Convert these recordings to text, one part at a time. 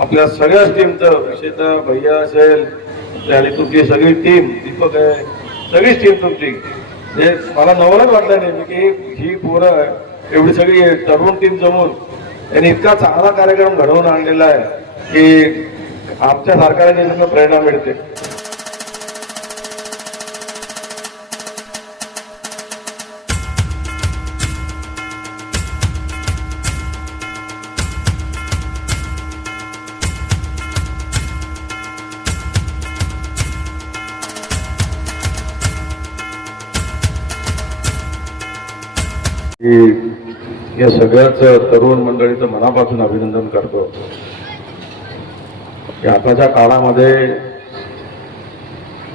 आपल्या सगळ्याच टीमचं, विशेषतः भैया असेल आणि तुमची सगळी टीम, दीपक आहे, सगळीच टीम तुमची, म्हणजे मला नवलच वाटलं नाही की ही पोरं एवढी सगळी तरुण टीम जमून त्यांनी इतका चांगला कार्यक्रम घडवून आणलेला आहे की आमच्या सरकारने प्रेरणा मिळते. या सगळ्याच तरुण मंडळीचं मनापासून अभिनंदन करतो की आताच्या काळामध्ये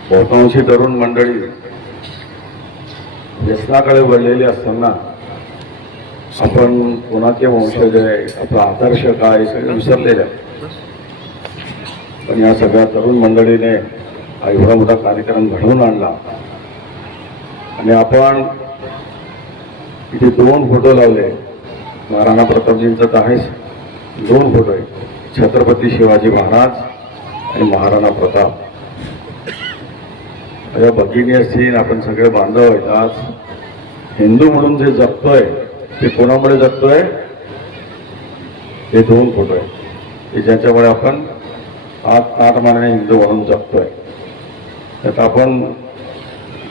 बहुतांशी तरुण मंडळी व्यसनाकडे वळलेली असताना आपण कोणाचे वंशज आहे, आपला आदर्श काय, हे सगळं विसरलेलं आहे. पण या सगळ्या तरुण मंडळीने हा एवढा मोठा कार्यक्रम घडवून आणला आणि आपण इथे 2 फोटो लावले. महाराणा प्रतापजींचं तर आहेच, 2 फोटो आहे, छत्रपती शिवाजी महाराज आणि महाराणा प्रताप. या भगिनी असतील, आपण सगळे बांधव आहेत. आज हिंदू म्हणून जे जगतोय ते कोणामुळे जगतोय? हे 2 फोटो आहेत की ज्याच्यामुळे आपण ताट मानाने हिंदू म्हणून जगतोय. त्यात आपण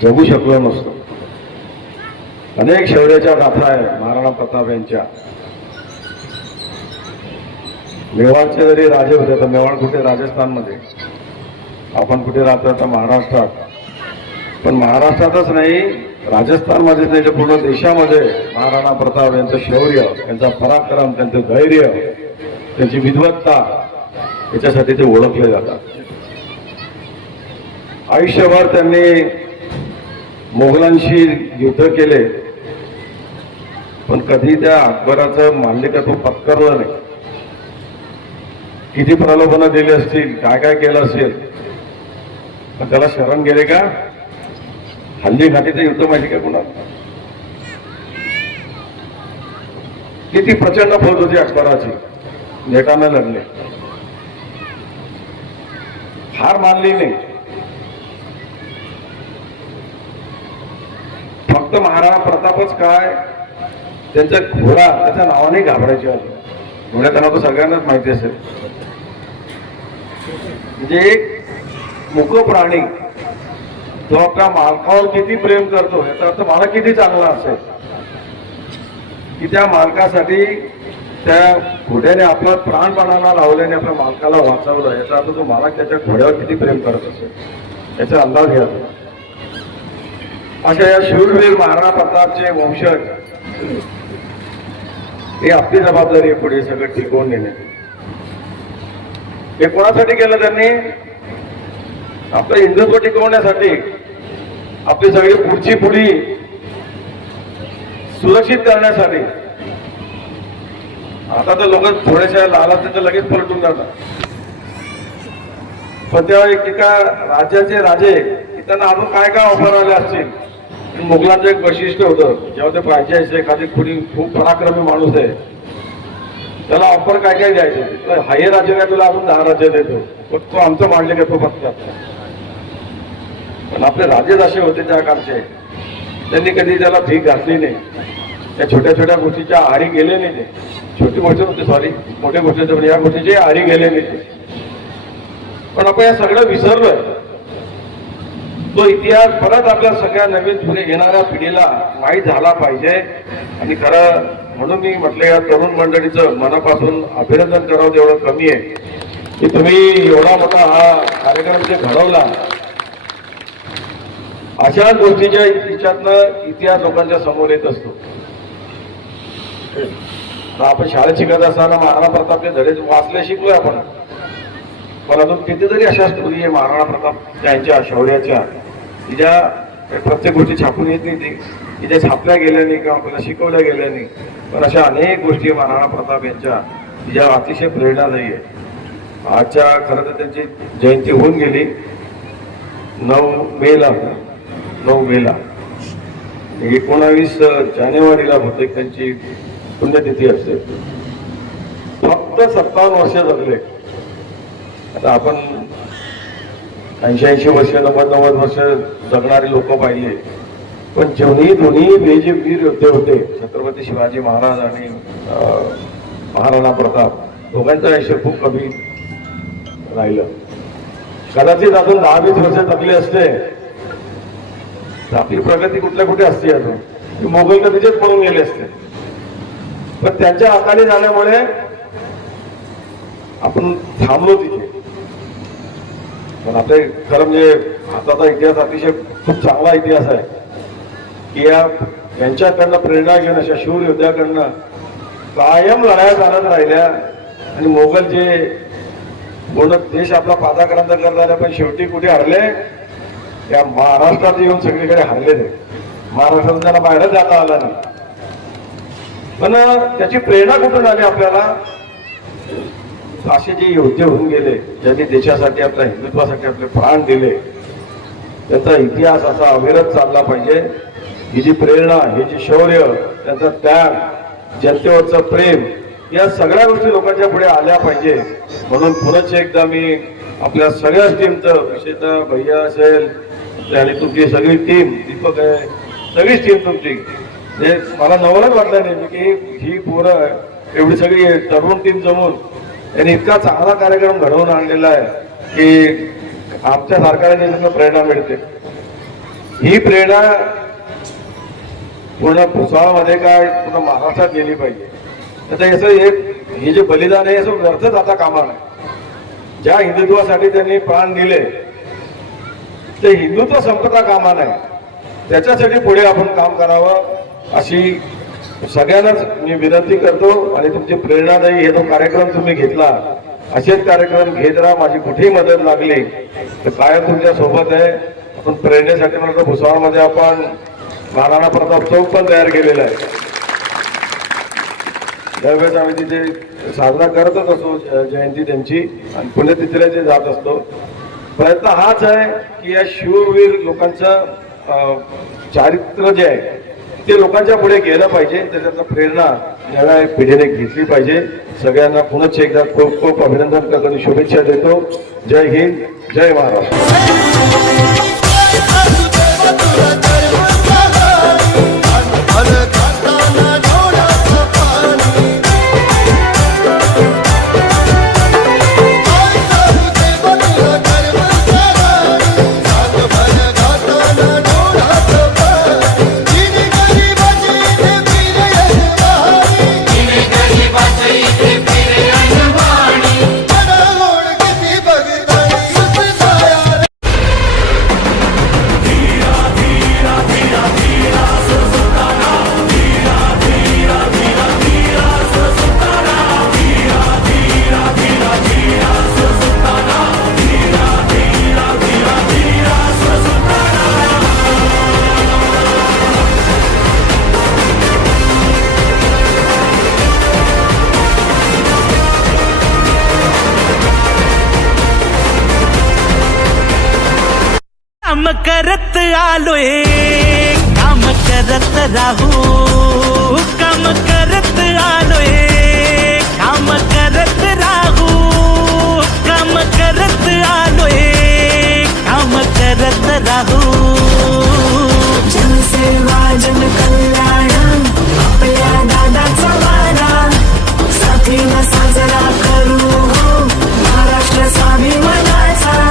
जगू शकलो नसतो. अनेक शौर्याच्या गाथा आहे महाराणा प्रताप यांच्या. मेवाडचे जरी राजे होते तर मेवाड कुठे? राजस्थानमध्ये. आपण कुठे राहतो? आता महाराष्ट्रात. पण महाराष्ट्रातच नाही, राजस्थानमध्येच नाही तर पूर्ण देशामध्ये महाराणा प्रताप यांचं शौर्य, त्यांचा पराक्रम, त्यांचं धैर्य, त्यांची विद्वत्ता, याच्यासाठी ते ओळखले जातात. आयुष्यभर त्यांनी मोगलांशी युद्ध केले, पण कधी त्या अकबराचं माल्यकत्व पत्करलं नाही. किती प्रलोभनं दिली असतील, काय काय केलं असेल, पण त्याला शरण गेले का? हल्ली घाटीचं युद्ध माहिती का कुणाला? किती प्रचंड फौज होती अकबराची, नेटानं लढले, हार मानली नाही. फक्त महाराणा प्रतापच काय, त्यांचा घोडा त्याच्या नावाने घाबरायचे होते. घोड्या त्यांना तर सगळ्यांनाच माहिती असेल. म्हणजे एक मूक प्राणी जो आपल्या मालकावर किती प्रेम करतो याचा अर्थ मला किती चांगला असेल की त्या मालकासाठी त्या घोड्याने आपला प्राणपणाला लावल्याने आपल्या मालकाला वाचवलं, याचा अर्थ तो मालक त्याच्या घोड्यावर किती प्रेम करत असेल याचा अंदाज घ्यायचा. अशा या शूरवीर महाराणा प्रतापचे वंशज हे आपली जबाबदारी आहे पुढे सगळं टिकवून नेणे. हे कोणासाठी केलं त्यांनी? आपलं हिंदुत्व टिकवण्यासाठी, आपली सगळी पुढची पिढी सुरक्षित करण्यासाठी. आता तर लोक थोड्याशा लालाचे तर लगेच पलटून जातात. पण तेव्हा एका राज्याचे राजे त्यांना अजून काय काय ऑफर आले असतील. मुघलांचं एक वैशिष्ट्य होतं, जेव्हा ते पाहिजे एखादी कुणी खूप पराक्रमी माणूस आहे त्याला ऑफर काय काय द्यायचे. हाय राज्य काय तुला अजून 10 राज्य देतो, पण तो आमचं मांडले का तो फक्त. पण आपले राजेच असे होते त्या काळचे, त्यांनी कधी त्याला भीक घातली नाही. त्या छोट्या छोट्या गोष्टीच्या आहारी गेले नाही. ते छोटी गोष्ट होते, सॉरी मोठ्या गोष्टीच्या, या गोष्टीचे आहारी गेले नाही. पण आपण या सगळं विसरलोय. तो इतिहास परत आपल्या सगळ्या नवीन पुढे येणाऱ्या पिढीला माहीत झाला पाहिजे. आणि खरं म्हणून मी म्हटलं या तरुण मंडळीचं मनापासून अभिनंदन करावं तेवढं कमी आहे की तुम्ही एवढा मोठा हा कार्यक्रम जे घडवला. अशा गोष्टीच्या याच्यातनं इतिहास लोकांच्या समोर येत असतो. आपण शाळेत शिकत असताना महाराणा प्रतापचे धडे वाचले, शिकलोय आपण. पण अजून कितीतरी अशा स्टोरी आहे महाराणा प्रताप त्यांच्या शौर्याच्या, की ज्या प्रत्येक गोष्टी छापून येत नाही, की ज्या छापल्या गेल्या नाही किंवा आपल्याला शिकवल्या गेल्या नाही. पण अशा अनेक गोष्टी महाराणा प्रताप यांच्या ज्या अतिशय प्रेरणादायी आहे. आजच्या खरं तर त्यांची जयंती होऊन गेली 9 मेला. 19 जानेवारीला बहुतेक त्यांची पुण्यतिथी असते. फक्त 57 वर्ष जगले आता आपण 80 वर्ष 90 वर्ष जगणारी लोक पाहिली, पण दोन्ही जे वीर योद्धे होते, छत्रपती शिवाजी महाराज आणि महाराणा प्रताप, दोघांचं आयुष्य खूप कमी राहिलं. कदाचित अजून 10-20 वर्ष जगले असते तर आपली प्रगती कुठे असते अजून, मोगल कधीचेच पळून गेले असते. पण त्यांच्या हाताने जाण्यामुळे आपण थांबलो तिथे. पण आपले खरं म्हणजे आताचा इतिहास अतिशय खूप चांगला इतिहास आहे की यांच्याकडनं प्रेरणा घेऊन अशा शूर योद्ध्याकडनं कायम लढाया चालत राहिल्या आणि मोगल जे पूर्ण देश आपला पादाक्रांत करणारे पण शेवटी कुठे हरले, या महाराष्ट्रात येऊन सगळीकडे हरले ते. महाराष्ट्रात त्यांना बाहेरच जाता आला नाही. पण त्याची प्रेरणा कुठून आली आपल्याला? असे जे योद्धे होऊन गेले, ज्यांनी देशासाठी आपल्या हिंदुत्वासाठी आपले प्राण दिले, त्यांचा इतिहास असा अविरत चालला पाहिजे. ही जी प्रेरणा, हे जे शौर्य, त्यांचा त्याग, जनतेवरचं प्रेम, या सगळ्या गोष्टी लोकांच्या पुढे आल्या पाहिजे. म्हणून पुनश्च एकदा मी आपल्या सगळ्याच टीमचं, विशेषतः भैया असेल आणि तुमची सगळी टीम, दीपक आहे, सगळीच टीम तुमची, म्हणजे मला नवलच वाटलं नाही की ही पोरं एवढी सगळी तरुण टीम जमून यांनी इतका चांगला कार्यक्रम घडवून आणलेला आहे की आमच्या सरकारने प्रेरणा मिळते. ही प्रेरणा पूर्ण भुसावळमध्ये काय पूर्ण महाराष्ट्रात गेली पाहिजे. आता याचं हे जे बलिदान आहे असं व्यर्थ जाता कामा नाही. ज्या हिंदुत्वासाठी त्यांनी प्राण दिले ते हिंदुत्व संपता कामा नाही. त्याच्यासाठी पुढे आपण काम करावं अशी सगळ्यांनाच मी विनंती करतो. आणि तुमची प्रेरणादायी हे जो कार्यक्रम तुम्ही घेतला, असेच कार्यक्रम घेत राहा. माझी कुठेही मदत लागली तर कायम तुमच्या सोबत आहे. आपण प्रेरणेसाठी म्हणतो भुसावळमध्ये आपण महाराणा प्रताप चौक पण तयार केलेला आहे. त्यावेळेस आम्ही तिथे साजरा करतच असतो जयंती त्यांची, आणि पुण्यतिथीला ते जात असतो. प्रयत्न हाच आहे की या शूरवीर लोकांचं चारित्र्य जे आहे ते लोकांच्या पुढे गेलं पाहिजे. त्याच्यातलं प्रेरणा नव्या पिढीने घेतली पाहिजे. सगळ्यांना पुनश्च एकदा खूप खूप अभिनंदन करतो, शुभेच्छा देतो. जय हिंद, जय महाराष्ट्र. काम करत आलोय, काम करत राहू, काम करत आलोय, काम करत राहू, काम करत आलोय, काम करत राहू. जनसेवा जन कल्याण आपल्या दादाचा वारा, साथीनं साजरा करू महाराष्ट्र स्वाभिमानाचा.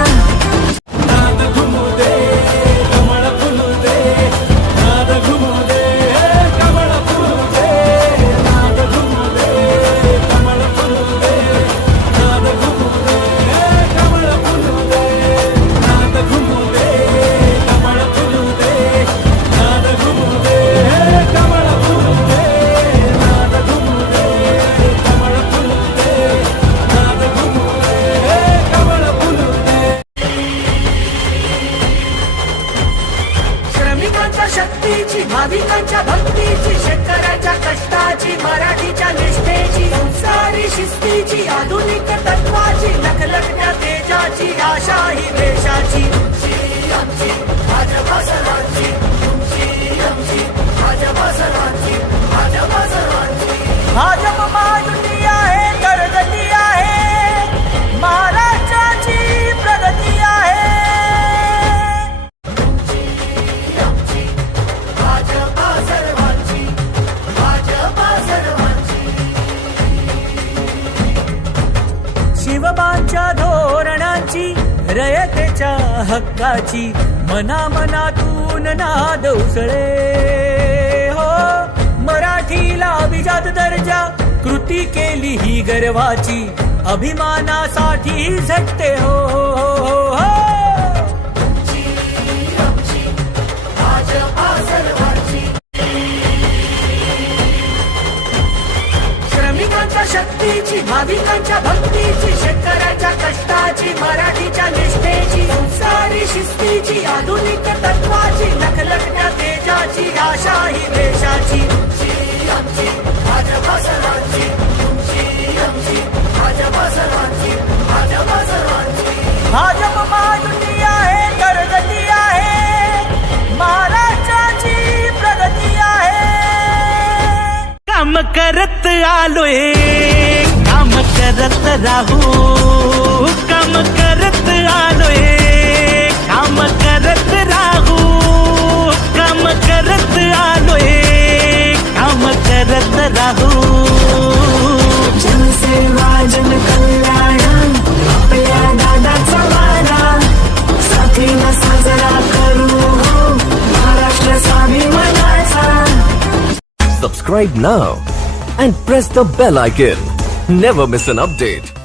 शिवबांच्या धोरणाची रयतेच्या हक्काची मनामनातून नाद उसळे हो. मराठीला अभिजात दर्जा कृती केली ही गर्वाची अभिमानासाठी झटते हो, हो, हो, हो. श्रमिकांच्या शक्तीची, भाविकांच्या भक्तीची, शेतकऱ्याच्या कष्टाची, मराठीच्या निष्ठेची, संस्कारी शिस्तीची, आधुनिक तत्वाची, लखलखत्या तेजाची, आशा ही देशाची. आमची भाजपा सर्वांची, तुमची आमची भाजपा सर्वांची, भाजपा सर्वांची. भाजप महायुती आहे, प्रगती आहे, महाराष्ट्राची प्रगती आहे. काम करत आलोय, काम करत राहू, काम करत आलोय, काम करत राहू, काम करत आलोय, काम करत राहू. जनसेवा जनकल्याण आपल्या दादाचा वारा साथीनं साजरा करू हो Maharashtra स्वाभिमानाचा. Subscribe now and press the bell icon. Never miss an update.